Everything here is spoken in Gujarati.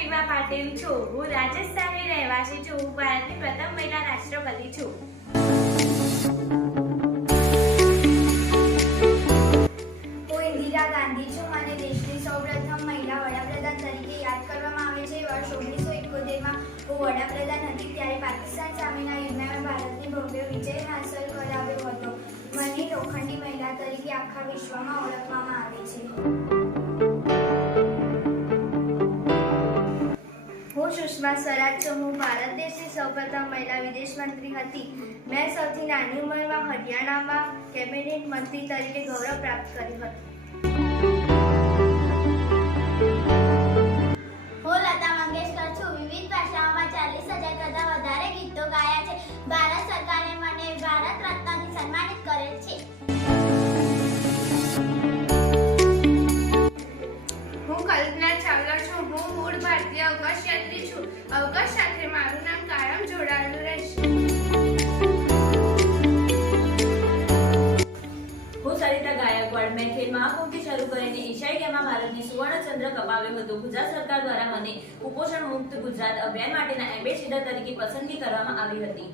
પ્રતિભા પાટીલ છું. હું રાજસ્થાનની રહેવાસી છું. હું ભારતની પ્રથમ મહિલા રાષ્ટ્રપતિ છું. હું ઇન્દિરા ગાંધી છું. દેશની સૌપ્રથમ મહિલા વડાપ્રધાન તરીકે યાદ કરવામાં આવે છે. વર્ષ ઓગણીસો એકોતેરમાં હું વડાપ્રધાન હતી ત્યારે પાકિસ્તાન સામેના યુદ્ધમાં ભારતને ભવ્ય વિજય હાંસલ કરાવ્યો હતો. મને લોખંડી મહિલા તરીકે આખા વિશ્વમાં ઓળખવામાં આવે છે. હું સુષ્મા સ્વરાજ છું હું ભારત દેશની સૌપ્રથમ મહિલા વિદેશ મંત્રી હતી. મેં સૌથી નાની ઉંમરમાં હરિયાણામાં કેબિનેટ મંત્રી તરીકે ગૌરવ પ્રાપ્ત કર્યું હતું. કલ્પના ચાવલા છું. હું મૂળ ભારતીય અવકાશ યાત્રી છું. અવકાશ સાથે મારું નામ કાયમ જોડાયેલું રહેશે. હું સરિતા ગાયકવાડ. મેં ખેલ મહાકુંભથી શરૂ કરીને એશિયાઈ ગેમમાં ભારતની સુવર્ણ ચંદ્રક અપાવ્યો હતો. ગુજરાત સરકાર દ્વારા મને કુપોષણ મુક્ત ગુજરાત અભિયાન માટેના એમ્બેસેડર તરીકે પસંદગી કરવામાં આવી હતી.